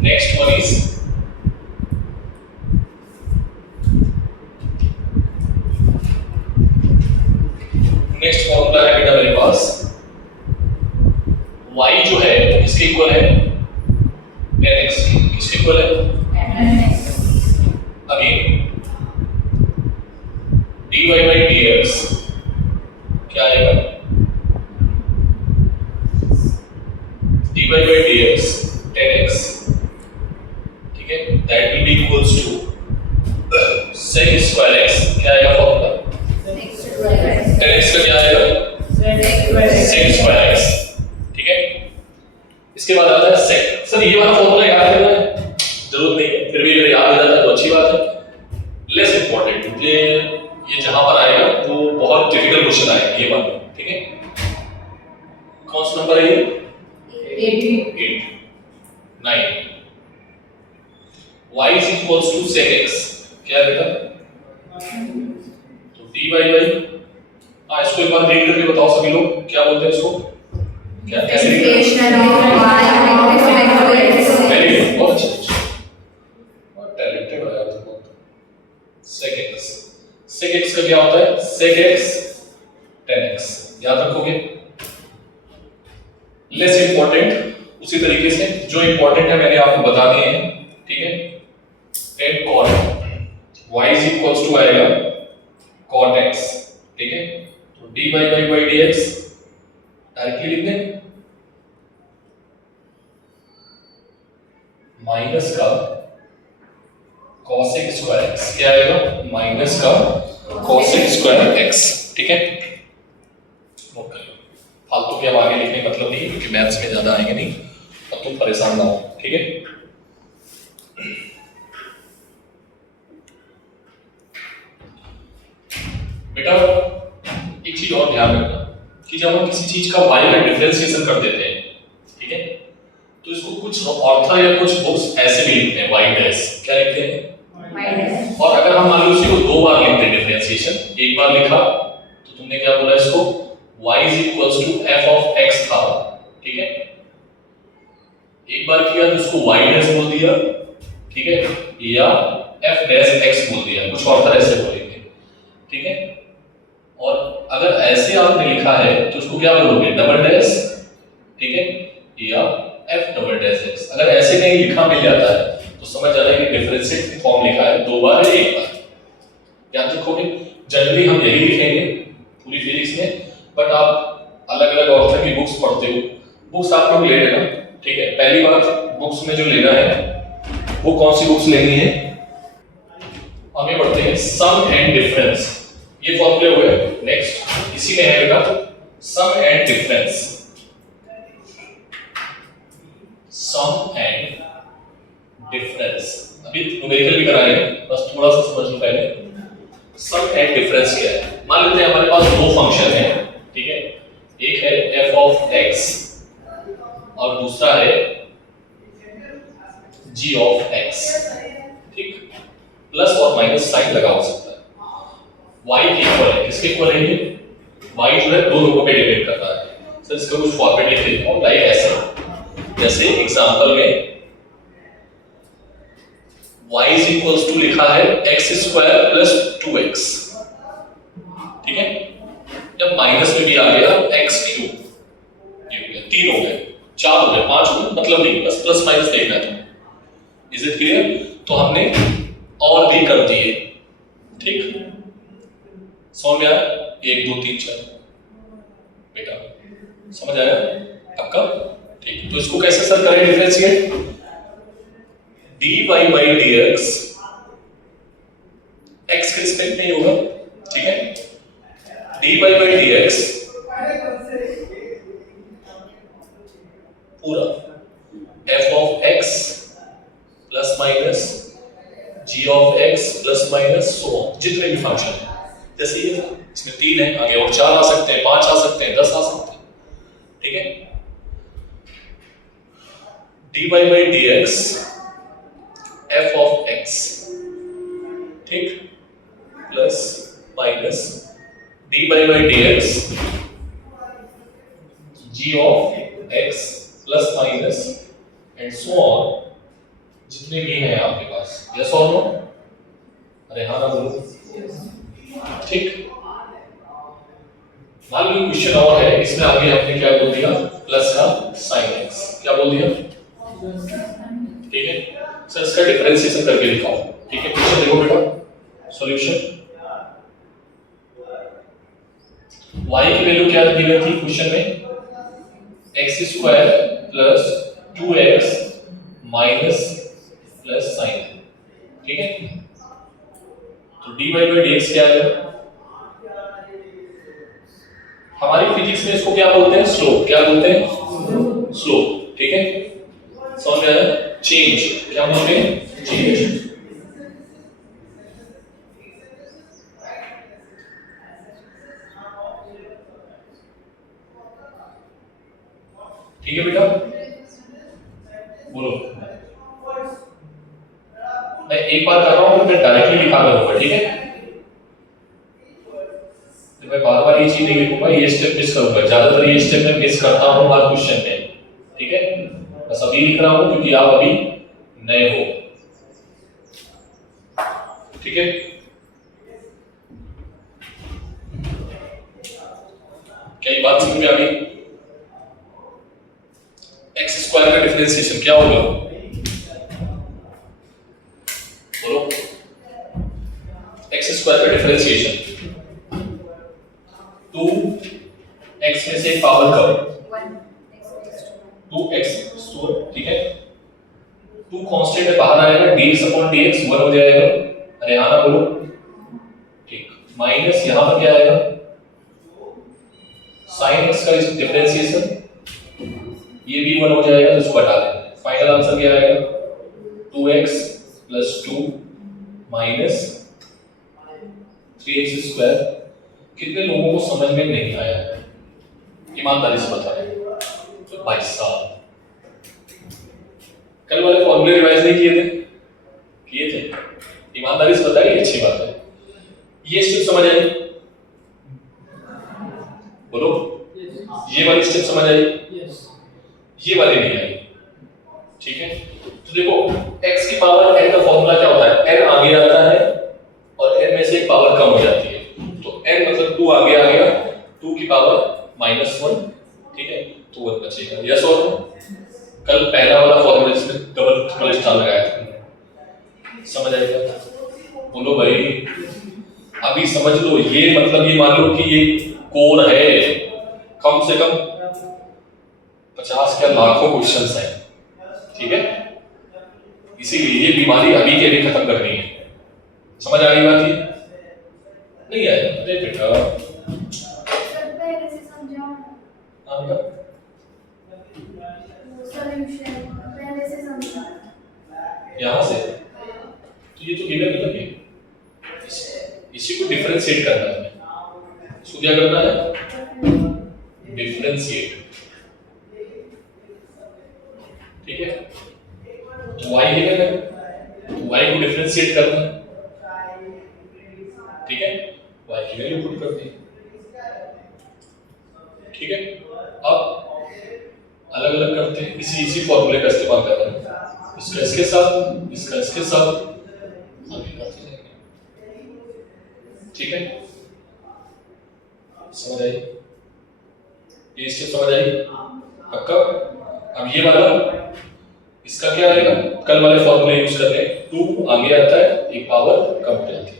Next one is next formula है बेटा मेरे पास y जो है किसके इक्वल है nx किसके इक्वल है nx again dy by dx क्या आएगा dy by dx 10x ठीक है that will be equals to sec square x क्या आएगा फॉर्मूला 10x का क्या आएगा sec स्क्वायर x ठीक है इसके बाद आता है sec सर ये वाला फॉर्मूला याद करना है जरूरत नहीं है फिर भी अगर याद हो जाता है तो अच्छी बात है लेस इंपॉर्टेंट ये जहां पर आएगा तो बहुत डिफिकल्ट क्वेश्चन आएगा ये मान लो ठीक है कौन सा नंबर है ये 8 9 y is equals to sec x क्या है बेटा तो dy by इसको एक बार देख करके बताओ सभी लोग क्या बोलते हैं इसको क्या कैसे integration of y with respect to x very good बहुत अच्छा बहुत टैलेंटेड हो यार तुम sec x का क्या होता है sec x 10x याद रखोगे लेस इंपॉर्टेंट उसी तरीके से जो इंपॉर्टेंट है मैंने आपको बता दिए हैं ठीक है 10 cot y is equals to आएगा cot x ठीक है तो dy by dx डायरेक्टली लिख दें माइनस का cosec स्क्वायर x क्या आएगा माइनस का cosec स्क्वायर x ठीक है नोट कर लो फालतू के अब आगे लिखने का मतलब नहीं क्योंकि मैथ्स में ज्यादा आएंगे नहीं और तुम परेशान ना हो ठीक है बेटा एक चीज और ध्यान रखना कि जब हम किसी चीज का y का डिफरेंशिएशन कर देते हैं ठीक है तो इसको कुछ ऑर्थर या कुछ बुक्स ऐसे भी लिखते हैं y डैश क्या लिखते हैं और अगर हम मान लो इसी को दो बार लिखते हैं डिफरेंशिएशन एक बार लिखा तो तुमने क्या बोला इसको y is equals to f of x था ठीक है एक बार किया तो उसको y डैश बोल दिया ठीक है या f डैश x बोल दिया कुछ ऑर्थर ऐसे बोलेंगे ठीक है और अगर ऐसे आपने लिखा है तो उसको क्या बोलोगे डबल डैश ठीक है या f डबल डैश x अगर ऐसे कहीं लिखा मिल जाता है तो समझ जाना कि डिफरेंशिएट फॉर्म लिखा है दो बार है एक बार याद रखोगे जनरली हम यही लिखेंगे पूरी फिजिक्स में बट आप अलग अलग ऑथर की बुक्स पढ़ते हो बुक्स आप लोग ले लेना ठीक है पहली बात बुक्स में जो लेना है वो कौन सी बुक्स लेनी है आगे बढ़ते हैं सम एंड डिफरेंस ये फॉर्मूले हुए नेक्स्ट इसी में है बेटा sum and difference sum and difference अभी न्यूमेरिकल भी कराएंगे बस थोड़ा सा समझ लो पहले सम एंड डिफरेंस क्या है मान लेते हैं हमारे पास दो फंक्शन है ठीक है एक है f of x और दूसरा है g of x ठीक प्लस और माइनस साइन लगा हो सकता है y के इक्वल है किसके इक्वल है ये y जो है दो लोगों पे डिपेंड करता है सर इसका कुछ फॉर्मेट लिख देता हूं लाइक ऐसे जैसे एग्जांपल में y is equals to लिखा है x स्क्वायर प्लस 2x ठीक है जब माइनस में भी आ गया x क्यूब ये हो गया 3 हो गए 4 हो गए 5 हो गए मतलब नहीं बस प्लस माइनस देखना है तुम्हें इज इट क्लियर तो हमने और भी कर दिए ठीक समझ में आया 1 2 3 4 बेटा समझ आया पक्का ठीक तो इसको कैसे सर करें differentiate dy by dx x के रिस्पेक्ट में ही होगा ठीक है dy by dx पूरा f of x plus minus g of x plus minus so on जितने भी फंक्शन है जैसे ये इसमें 3 है आगे और 4 आ सकते हैं 5 आ सकते हैं 10 आ सकते हैं ठीक है dy by dx f of x ठीक plus minus dy by dx g of x plus minus and so on जितने भी हैं आपके पास, यस और नो? अरे हाँ ना बोलो। ठीक, मान लो क्वेश्चन और है, इसमें आगे हमने क्या बोल दिया, प्लस का साइन एक्स, क्या बोल दिया? ठीक है सर, इसका डिफरेंशिएशन करके दिखाओ। ठीक है, क्वेश्चन देखो बेटा, सॉल्यूशन। y की वैल्यू क्या दी गई थी क्वेश्चन में? x square plus 2x minus plus sign, ठीक है। तो dy बाई dx क्या है? हमारी फिजिक्स में इसको क्या बोलते हैं? स्लोप। क्या बोलते हैं? स्लोप, ठीक है। समझ में आया? चेंज, क्या बोलते हैं? चेंज। ठीक है बेटा, बोलो। मैं एक बार कर रहा हूं, फिर डायरेक्टली लिखा करूंगा, ठीक है। तो मैं बार बार ये चीज नहीं लिखूंगा, ये स्टेप मिस करूंगा, ज्यादातर ये स्टेप मैं मिस करता हूं हर क्वेश्चन में, ठीक है। बस अभी लिख रहा हूं क्योंकि आप अभी नए हो, ठीक है। क्या ये बात समझ में आ गई? एक्स स्क्वायर का डिफरेंशिएशन क्या होगा? बोलो। एक्स स्क्वायर का डिफरेंशिएशन 2x में से एक पावर करो 2x, ठीक है। 2 कांस्टेंट है, बाहर आएगा dx अपॉन dx 1 हो जाएगा। अरे हाँ ना बोलो, ठीक। माइनस यहां पर क्या आएगा? साइन x का डिफरेंशिएशन, ये भी 1 हो जाएगा, तो इसको हटा देंगे। फाइनल आंसर क्या आएगा? 2x plus 2 minus 3x square. कितने लोगों को समझ में नहीं आया? ईमानदारी से बताएं। तो भाई साहब, कल वाले फॉर्मूले रिवाइज नहीं किए थे? किए थे? ईमानदारी से बताइए, अच्छी बात है। ये स्टेप समझ आई? बोलो। ये वाली स्टेप समझ आई? ये वाली नहीं आई, ठीक है। तो देखो, x की पावर n का फॉर्मूला क्या होता है? n आगे आता है और n में से एक पावर कम हो जाती है, तो n मतलब 2 आगे आ गया, 2 की पावर -1, ठीक है, तो 1 बचेगा। यस और नो? कल पहला वाला फॉर्मूला इसमें डबल स्टार लगाया था, समझ आएगा? बोलो भाई, अभी समझ लो। ये मतलब ये मान लो कि ये कोर है, कम से कम 50 क्या लाखों क्वेश्चंस हैं, ठीक है। इसीलिए ये बीमारी अभी के अभी खत्म करनी है। समझ आ रही बात? ये नहीं आया? अरे बेटा, पहले से समझाओ। हाँ बेटा, सॉल्यूशन पहले से समझाओ। यहाँ से तो ये तो गिवन है, इसी को डिफरेंशिएट करना है। इसको क्या करना है? डिफरेंशिएट, ठीक है। तो y गिवन है, तो y को डिफरेंशिएट करना है, ठीक है। y की वैल्यू पुट कर दी, ठीक है। अब अलग अलग करते हैं, इसी फॉर्मूले का इस्तेमाल कर रहे हैं। इसका इसके साथ, इसका इसके साथ, आगे बढ़ते जाएंगे, ठीक है। समझ आई? ये स्टेप समझ आई? पक्का? अब ये वाला, इसका क्या आएगा? कल वाले फॉर्मूले यूज कर रहे हैं। 2 आगे आता है, एक पावर कम हो जाती है।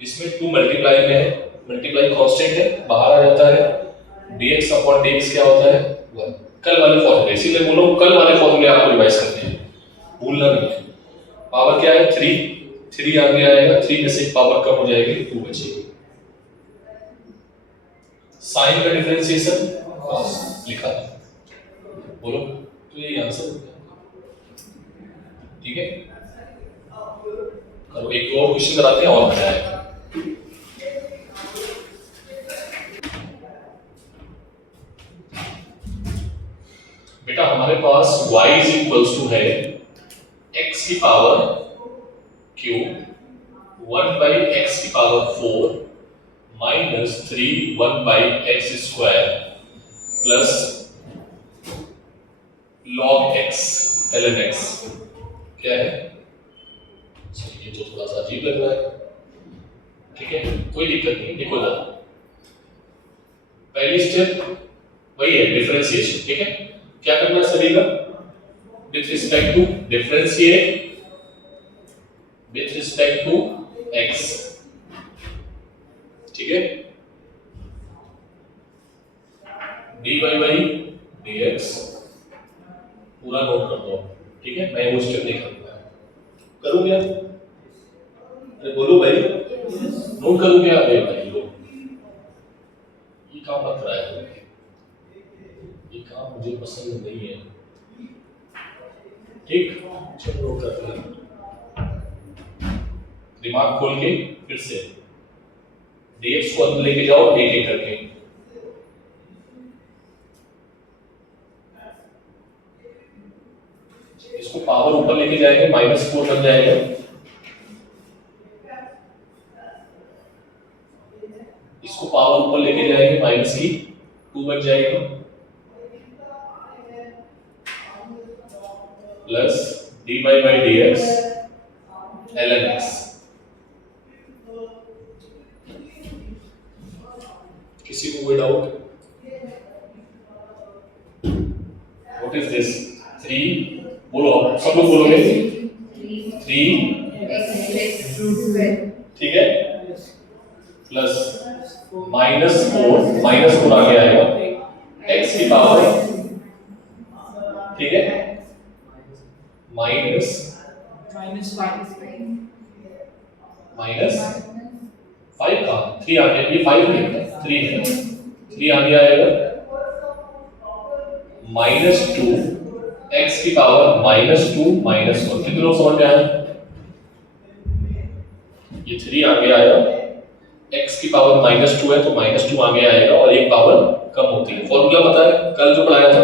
इसमें 2 मल्टीप्लाई में है, मल्टीप्लाई कांस्टेंट है, बाहर आ जाता है, dx अपॉन dx क्या होता है? 1। कल वाले फॉर्मूले, इसीलिए बोलो कल वाले फॉर्मूले आपको रिवाइज करने हैं, भूलना नहीं है। पावर क्या है? 3 आगे आएगा, 3 में से एक पावर कम हो जाएगी, 2 बचेगी। साइन का डिफरेंशिएशन लिखा है, बोलो। तो ये आंसर हो गया, ठीक है। करो, एक और क्वेश्चन कराते हैं और मजा आएगा। बेटा हमारे पास y इज इक्वल्स टू है x की पावर क्यूब 1 बाई x की power 4 minus 3 1 by x square plus log x ln x, क्या है? ये तो थोड़ा सा अजीब लग रहा है, ठीक है, कोई दिक्कत नहीं, देखो ना, पहली स्टेप वही है, डिफरेंशिएशन, ठीक है। क्या करना है सभी का? With respect to differentiate with respect to x, ठीक है, dy by dx पूरा नोट कर दो, ठीक है, मैं वो स्टेप नहीं करूंगा, करूँ क्या? अरे बोलो भाई, नोट करूँ क्या? अरे भाई लो, ये काम मत कराया, ये काम मुझे पसंद नहीं है, ठीक, चलो नोट करते हैं, दिमाग खोल के फिर से dx को अंदर लेके जाओ एक एक करके, इसको पावर ऊपर लेके जाएंगे -4 बन जाएगा, इसको पावर ऊपर लेके जाएंगे -2 बन जाएगा, plus dy by dx ln x। किसी को कोई डाउट? What is this? 3 बोलो, सब लोग बोलोगे 3, ठीक है, प्लस -4 आगे आएगा x की पावर, ठीक है, माइनस -5 का 3 आगे, ये 5 नहीं 3 है, 3 आगे आएगा -2 x की पावर -2 -1, कितने लोग समझ में आया? ये 3 आगे आया, x की पावर -2 है तो -2 आगे आएगा और एक पावर कम होती है, फॉर्मूला पता है कल जो पढ़ाया था,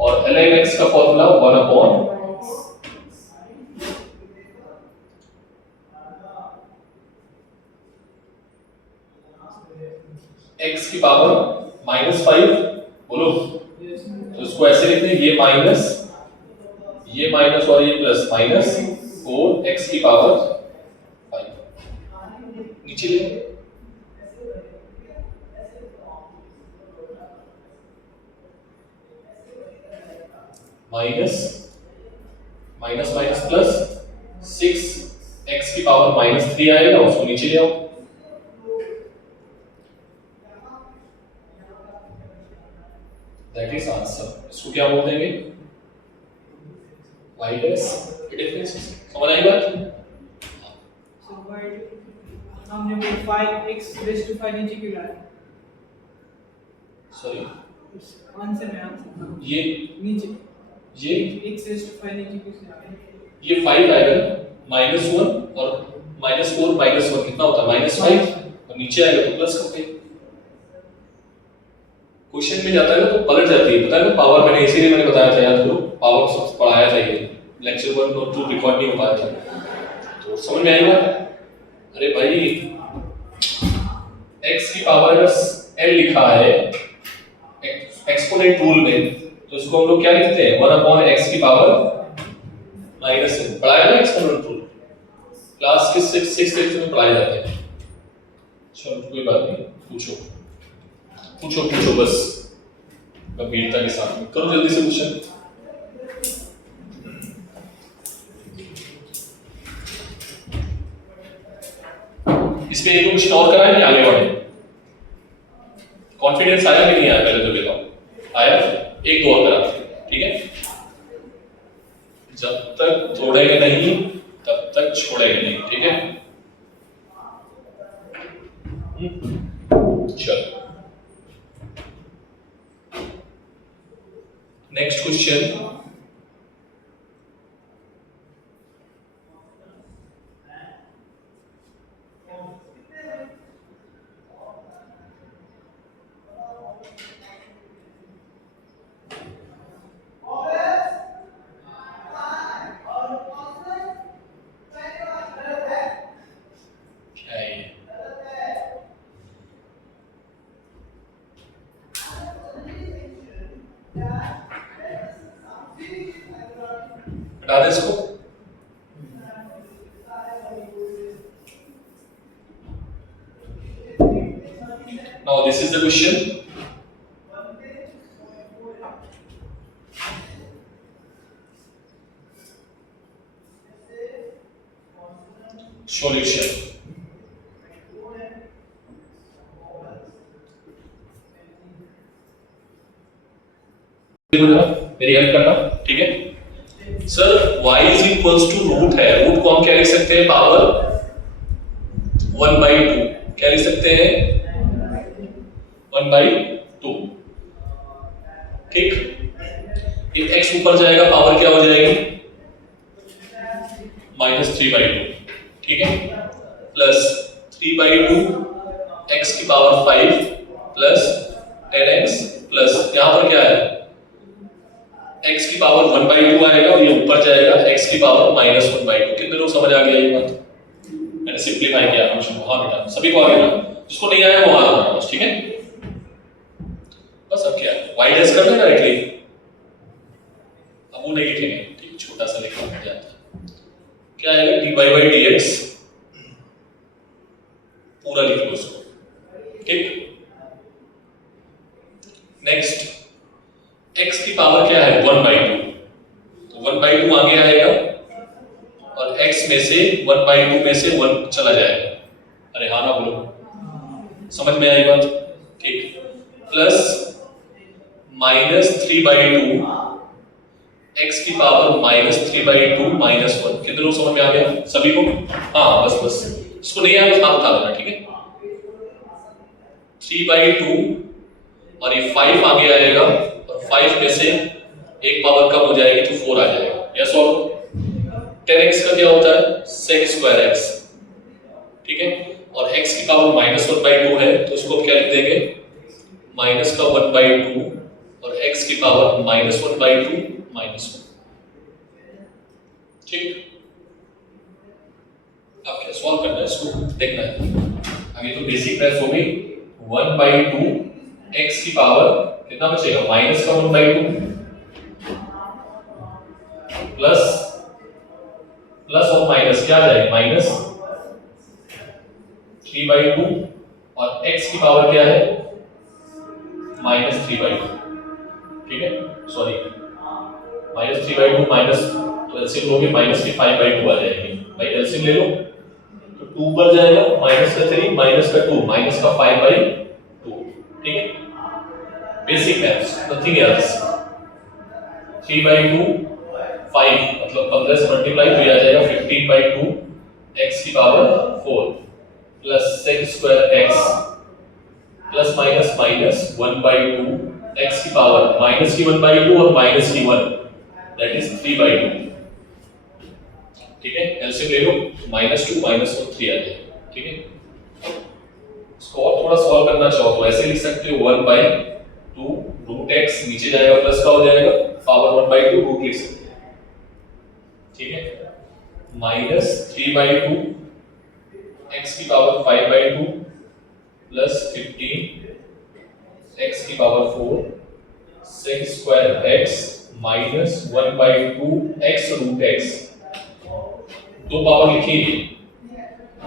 और ln x का फॉर्मूला 1/, x की पावर -5, बोलो, तो इसको ऐसे लिखते हैं, ये माइनस और ये प्लस, -4 x की पावर 5, नीचे ले, माइनस प्लस 6 x की पावर -3 आएगा, उसको नीचे ले आओ, दैट इज आंसर। इसको क्या बोल देंगे? y dash difference. समझ आई बात? So why हमने 5x raised to 5 नीचे क्यों लाया? सॉरी, आंसर में आंसर ये नीचे, ये x raised to 5 नीचे क्यों लाया? ये 5 आएगा, -1 और -4 -1 कितना होता है? -5, और नीचे आएगा तो प्लस करते हैं, क्वेश्चन में जाता है ना तो पलट जाती है, पता है ना, पावर मैंने इसीलिए मैंने बताया था, याद करो, पावर सब पढ़ाया था, ये लेक्चर 1 और 2 रिकॉर्ड नहीं हो पाया था, तो समझ में आई बात? अरे भाई x की पावर अगर n लिखा है एक्सपोनेंट रूल में, तो इसको हम लोग क्या लिखते हैं? 1/x की पावर -n, पढ़ाया ना एक्सपोनेंट रूल, क्लास के 6th लेक्चर में पढ़ाए जाते हैं। चलो कोई बात नहीं, पूछो बस गंभीरता के साथ, करो जल्दी से क्वेश्चन। इसमें एक क्वेश्चन और कराए नहीं आगे बढ़े? कॉन्फिडेंस आया कि नहीं आया? पहले तो बताओ, आया? एक दो और कराते हैं, ठीक है, जब तक तोड़ेगा नहीं तब तक छोड़ेगा नहीं, ठीक है, चलो नेक्स्ट क्वेश्चन। क्या है ये? हटा दे इसको। Now this is the question. Solution. मेरी हेल्प करना, ठीक है sir. y is equals to root है, रूट को हम क्या लिख सकते हैं, पावर 1/2। क्या लिख सकते हैं, 1/2, ठीक। if x ऊपर जाएगा पावर क्या हो जाएगी, -3/2, ठीक है, प्लस 3/2 x की पावर 5 प्लस 10x प्लस यहां पर क्या है, x की पावर 1/2 आएगा और ये ऊपर जाएगा x की पावर -1/2। कितने लोग समझ आ गया ये बात, मैंने सिंपलीफाई किया फंक्शन को। हाँ बेटा सभी को आ गया ना, जिसको नहीं आया वो हाथ उठाना बस, ठीक है। बस अब क्या है, y डैश कर देना डायरेक्टली, अब वो नहीं लिखेंगे, ठीक, छोटा सा लिखना पड़ जाता है। क्या आएगा, dy/dx पूरा लिख लो उसको, ठीक। नेक्स्ट x की पावर क्या है, 1/2, तो 1/2 आगे आएगा और x में से 1/2 में से 1 चला जाएगा। अरे हाँ ना बोलो, समझ में आई बात, ठीक। प्लस -3/2 x की पावर -3/2 -1। कितने लोग समझ में आ गया सभी को, हाँ बस बस, इसको नहीं आया बस हाथ उठा देना, ठीक है। 3/2 और ये 5 आगे आएगा और 5 में से एक पावर कम हो जाएगी तो 4 आ जाएगा। यस और 10x का क्या होता है, sec²x, ठीक है। और x की पावर -1/2 है तो इसको क्या लिख देंगे, माइनस का 1/2 और x की पावर -1/2 -1, ठीक। अब क्या सॉल्व करना है, इसको देखना है। आगे तो बेसिक मैथ्स हो गई। 1/2 x की पावर कितना बचेगा, माइनस का 1/2 प्लस और माइनस क्या आ जाएगा, माइनस 3/2 और x की पावर क्या है, -3/2, ठीक है। सॉरी -3/2 माइनस, तो एलसीएम लोगे माइनस की 5/2 आ जाएगी। भाई एलसीएम ले लो तो 2 पर जाएगा, माइनस का 3 माइनस का 2 माइनस का 5/2, ठीक है। Basic maths, nothing else. 3/2 5 मतलब 15 से मल्टीप्लाई तो ये आ जाएगा 15/2 x की power 4 plus sec²x plus minus minus 1/2 x की पावर माइनस की 1/2 और माइनस की 1, दैट इज 3/2, ठीक है। एलसीएम ले लो, -2 -1 3 आ जाएगा, ठीक है। इसको और थोड़ा सॉल्व करना चाहो तो ऐसे लिख सकते हो, 1/2 रूट x नीचे जाएगा प्लस का हो जाएगा, पावर 1/2 रूट लिख सकते हैं, ठीक है। -3/2 x की पावर 5/2 प्लस 15 x की power 4 sec²x minus 1/2 x root x। दो पावर लिखिए,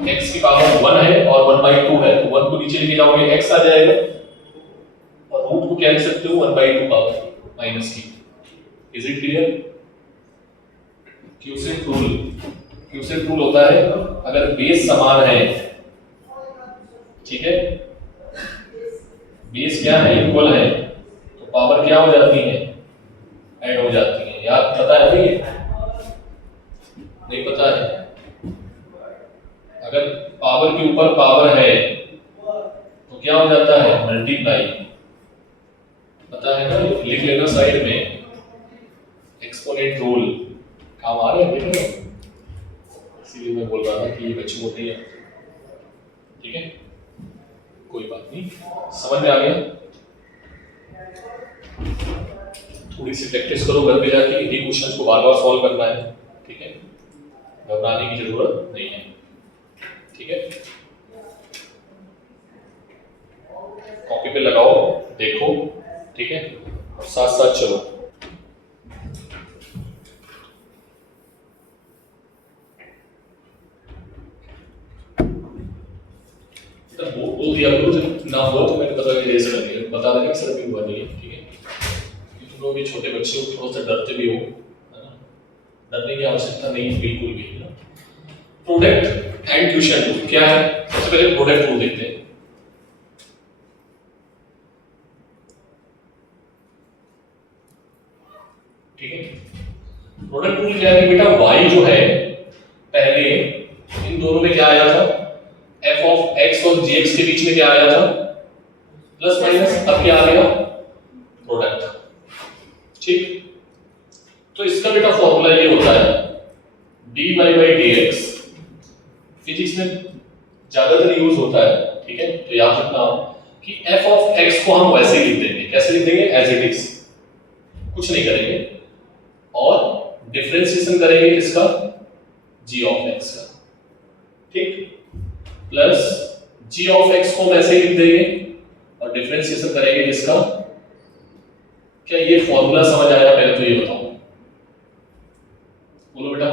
x की पावर 1 है और 1/2 है तो 1 को नीचे लेके जाओगे x आ जाएगा और रूट को क्या लिख सकते हो, 1/2 पावर माइनस की। Is it clear? Cusec rule होता है अगर बेस समान है, ठीक है, बेस क्या है, इक्वल है, तो पावर क्या हो जाती है, ऐड हो जाती है। याद पता है नहीं, नहीं पता है? अगर पावर के ऊपर पावर है तो क्या हो जाता है, मल्टीप्लाई। पता है ना, लिख लेना साइड में, एक्सपोनेंट रूल काम आ रहा है, देख रहे हो, इसीलिए मैं बोल रहा था कि ये बच्चे होते हैं, ठीक है। कोई बात नहीं, समझ में आ गया। थोड़ी सी प्रैक्टिस करो घर पे जाके, इन्हीं क्वेश्चंस को बार बार सॉल्व करना है, ठीक है, घबराने की जरूरत नहीं है, ठीक है। कॉपी पे लगाओ, देखो, ठीक है, और साथ साथ चलो। बोल दिया करो, जब ना हुआ तो मैंने पता इरेज कर दिया, बता देना कि सर अभी हुआ नहीं है, ठीक है। कि तुम लोग भी छोटे बच्चे हो, थोड़ा सा डरते भी हो, है ना, डरने की आवश्यकता नहीं है बिल्कुल भी, है ना। प्रोडक्ट एंड क्वेश्चन रूल क्या है? सबसे पहले प्रोडक्ट रूल देखते हैं। ठीक है, प्रोडक्ट रूल क्या है कि बेटा y जो है पहले इन दोनों में क्या आया था, f ऑफ x और gx के बीच में क्या आया था, प्लस माइनस, अब क्या आ गया, प्रोडक्ट। ठीक, तो इसका बेटा फॉर्मूला ये होता है dy by dx, फिजिक्स में ज्यादातर यूज होता है, ठीक है। तो याद रखना कि f ऑफ x को हम वैसे ही लिख देंगे, कैसे लिख देंगे, एज इट इज, कुछ नहीं करेंगे, और डिफरेंशिएशन करेंगे किसका, g ऑफ x का, ठीक, प्लस g ऑफ x को वैसे ही लिख देंगे और डिफरेंशिएशन करेंगे किसका। क्या ये फॉर्मूला समझ आया? पहले तो ये बताओ, बोलो बेटा,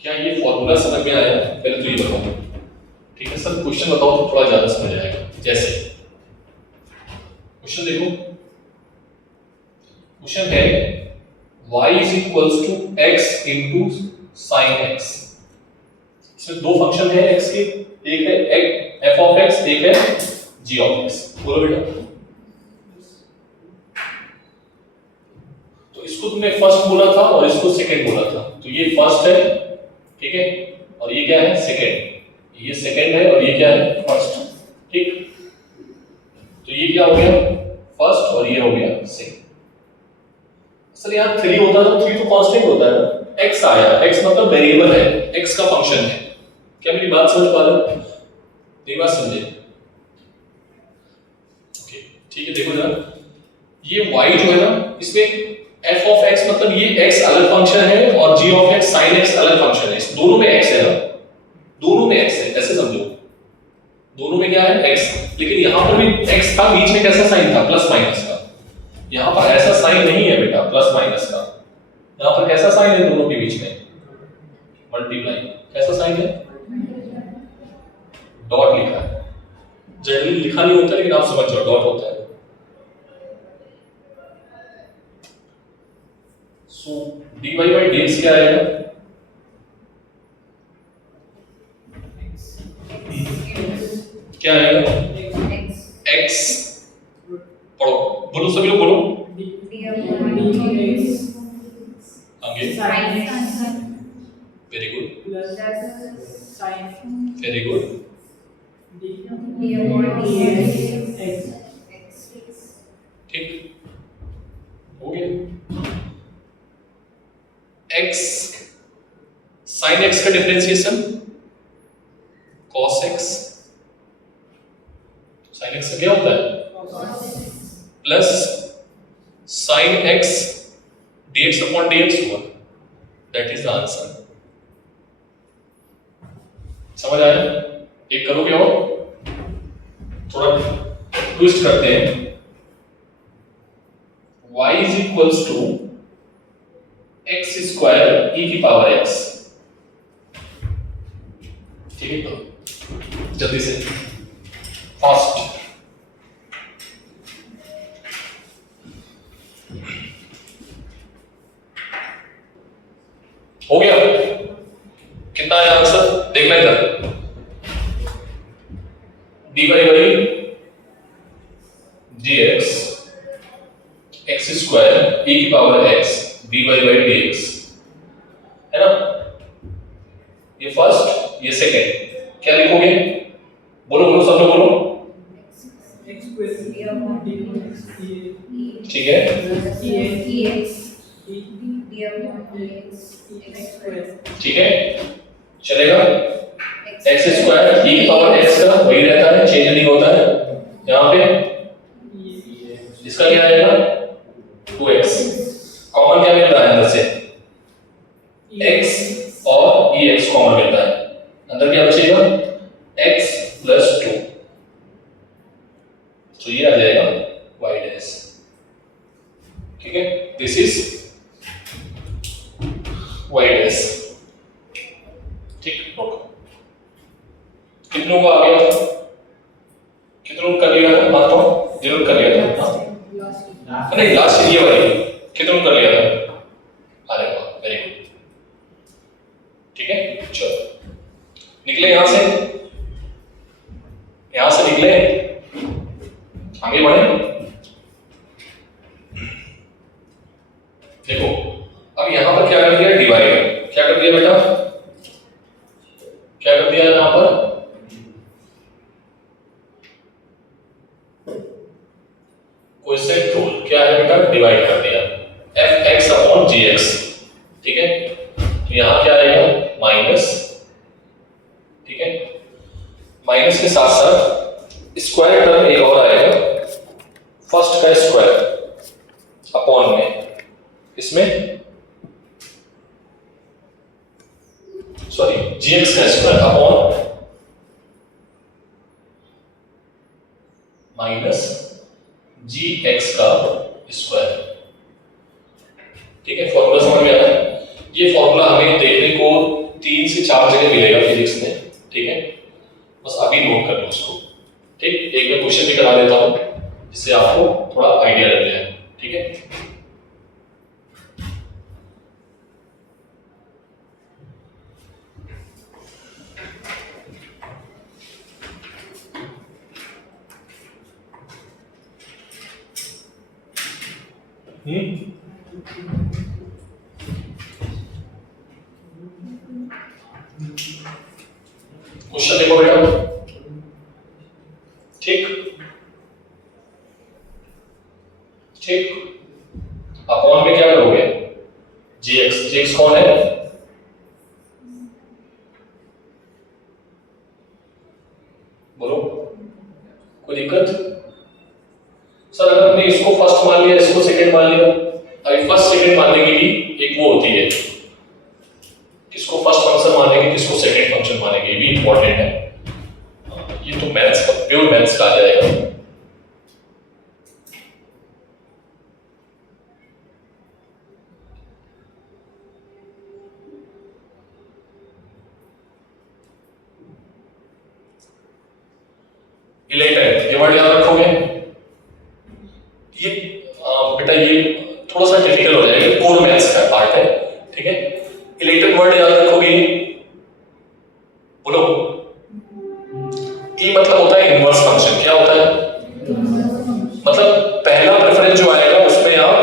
क्या ये फॉर्मूला समझ में आया? पहले तो ये बताओ, ठीक है। सर क्वेश्चन बताओ तो थोड़ा ज्यादा समझ आएगा। जैसे क्वेश्चन देखो, क्वेश्चन है y is equals to x into sin x। इसमें दो फंक्शन है x के, एक है f of x, एक है g of x। बोलो बेटा, तो इसको तुमने फर्स्ट बोला था और इसको सेकंड बोला था, तो ये फर्स्ट है, ठीक है, और ये क्या है, सेकंड। ये सेकंड है और ये क्या है, फर्स्ट, ठीक। तो ये क्या हो गया, फर्स्ट, और ये हो गया सेकंड। सर यहाँ 3 होता तो 3 तो कांस्टेंट होता है ना, x आया, x मतलब वेरिएबल है, x का फंक्शन है। क्या मेरी बात समझ पा रहे हो? नहीं बात समझे? ओके, ठीक है। देखो जरा, ये y जो है ना, इसमें f ऑफ x मतलब ये x अलग फंक्शन है और g of x sin x अलग फंक्शन है। इस दोनों में x है ना, दोनों में x है, ऐसे समझो, दोनों में क्या है, x। लेकिन यहाँ पर भी x था, बीच में कैसा साइन था, प्लस माइनस का। यहाँ पर ऐसा साइन नहीं है बेटा प्लस माइनस का, यहाँ पर कैसा साइन है दोनों के बीच में, मल्टीप्लाई। कैसा साइन है, डॉट लिखा है, जनरली लिखा नहीं होता लेकिन आप समझ जाओ, डॉट होता है। सो dy by dx क्या आएगा, क्या आएगा, x, पढ़ो, बोलो सभी लोग बोलो, आगे, वेरी गुड, वेरी गुड, ठीक हो गया। x sin x का differentiation cos x, sin x का क्या होता है, plus sin x dx upon dx हुआ, दैट इज द आंसर। समझ आया? एक करोगे और थोड़ा ट्विस्ट करते हैं, y is equals to x square e की पावर x, ठीक है। तो जल्दी से फास्ट, हो गया, कितना है आंसर, देखना इधर, dy by dx x square e की power x dy by dx, है ना। ये फर्स्ट, ये सेकंड, क्या लिखोगे, बोलो बोलो सब लोग बोलो, ठीक है, ठीक है, चलेगा। x स्क्वायर e की पावर x का वही रहता है, चेंज नहीं होता है। यहाँ पे इसका क्या आएगा, 2x, कॉमन क्या मिल रहा है अंदर से, x और ex कॉमन मिल रहा है, अंदर क्या बचेगा, x प्लस 2, तो ये आ जाएगा y डैश, ठीक है। दिस इज y डैश, ठीक। कितनों को आ गया, निकले यहां से निकले, आगे बढ़े। देखो अब यहां पर क्या कर दिया, डिवाइड। क्या कर दिया बेटा, क्या कर दिया यहां पर, क्वोशिएंट रूल क्या है बेटा, डिवाइड कर दिया fx अपॉन gx। ठीक है, तो यहां क्या आएगा माइनस, ठीक है, माइनस के साथ साथ स्क्वायर टर्म एक और आएगा, फर्स्ट का स्क्वायर अपॉन में, इसमें सॉरी gx का स्क्वायर अपॉन माइनस gx का स्क्वायर। ठीक है, फॉर्मूला समझ में आया। ये फॉर्मूला हमें देखने को 3 से 4 जगह मिलेगा फिजिक्स में। ठीक है, बस अभी नोट कर लो उसको। ठीक, एक मैं क्वेश्चन भी करा देता हूं जिससे आपको थोड़ा आइडिया लग जाए। ठीक है, क्वेश्चन देखो बेटा। ठीक ठीक, अपॉन में क्या करोगे, gx कौन है, बोलो, कोई दिक्कत। सर अगर हमने इसको फर्स्ट मान लिया, इसको सेकंड मान लिया, अभी फर्स्ट सेकंड मानने की भी एक वो होती है, किसको फर्स्ट फंक्शन मानेंगे किसको सेकंड फंक्शन मानेंगे, ये भी इंपॉर्टेंट है। ये तो मैथ्स का, प्योर मैथ्स का आ जाएगा। इलेक्ट्रेट, ये वर्ड याद रखोगे। ये बेटा ये थोड़ा सा डिफिकल्ट हो जाएगा, कोर मैथ्स का पार्ट है। ठीक है, इलेक्ट्रिक वर्ड याद रखोगे, बोलो। ई मतलब होता है इनवर्स फंक्शन। क्या होता है, मतलब पहला प्रेफरेंस जो आएगा उसमें आप,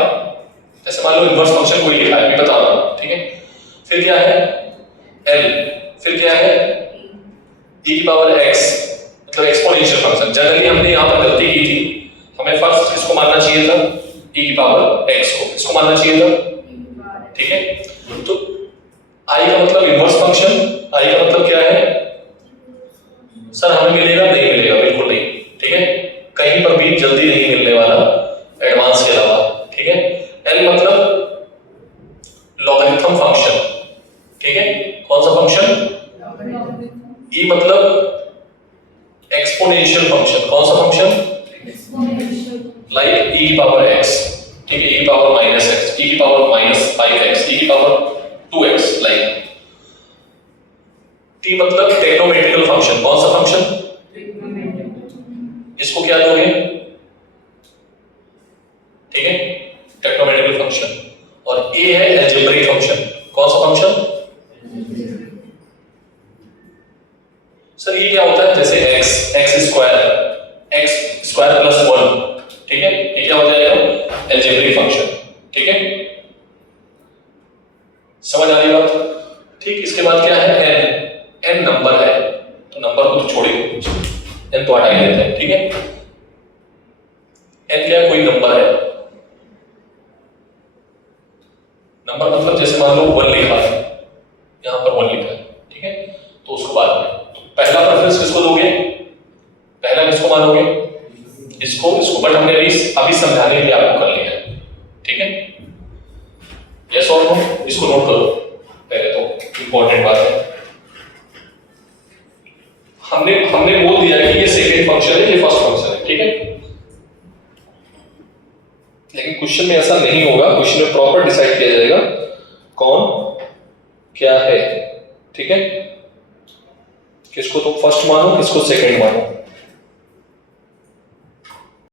जैसे मान लो इनवर्स फंक्शन कोई लिखा है, बता रहा हूं। ठीक है, फिर क्या है एल, फिर क्या है e की पावर x, मतलब एक्सपोनेंशियल फंक्शन। जनरली हमने यहां पर गलती की थी, हमें फर्स्ट इसको मानना चाहिए था e की पावर x को, इसको मानना चाहिए था। ठीक है, तो i का मतलब इनवर्स फंक्शन, i का मतलब क्या है, सर हमें मिलेगा नहीं मिलेगा, बिल्कुल नहीं। ठीक है, कहीं पर भी जल्दी नहीं मिलने वाला एडवांस के अलावा। ठीक है, l मतलब लॉगरिथम फंक्शन। ठीक है, कौन सा फंक्शन, e मतलब एक्सपोनेंशियल फंक्शन। कौन सा फंक्शन, लाइक e की पावर x। ठीक है, e की पावर माइनस x, e की पावर माइनस 5x, e की पावर 2x, लाइक। t मतलब टेक्नोमेट्रिकल फंक्शन। कौन सा फंक्शन, इसको क्या दोगे, ठीक है, टेक्नोमेट्रिकल फंक्शन। और a है अलजेब्रिक फंक्शन। कौन सा फंक्शन, सर ये क्या होता है, जैसे x स्क्वायर प्लस 1। ठीक है, ये क्या हो जाएगा, अलजेब्रिक फंक्शन। ठीक है, समझ आ रही बात। ठीक, इसके बाद क्या है n नंबर है, तो नंबर को तो छोड़िए, n तो हटा ही देते हैं। ठीक है, n क्या है, कोई नंबर है। नंबर मतलब जैसे मान लो 1 लिखा है, यहां पर 1 लिखा है। ठीक है, तो उसको बाद में पहला प्रेफरेंस किसको दोगे, पहला किसको मानोगे, इसको, बट हमने अभी समझाने के लिए आपको कर लिया है। ठीक है, यस और नो, इसको नोट करो पहले, तो इंपॉर्टेंट बात है। हमने बोल दिया कि ये सेकंड फंक्शन है, ये फर्स्ट फंक्शन है। ठीक है, लेकिन क्वेश्चन में ऐसा नहीं होगा, क्वेश्चन में प्रॉपर डिसाइड किया जाएगा कौन क्या है। ठीक है, किसको तो फर्स्ट मानो, किसको सेकंड मानो।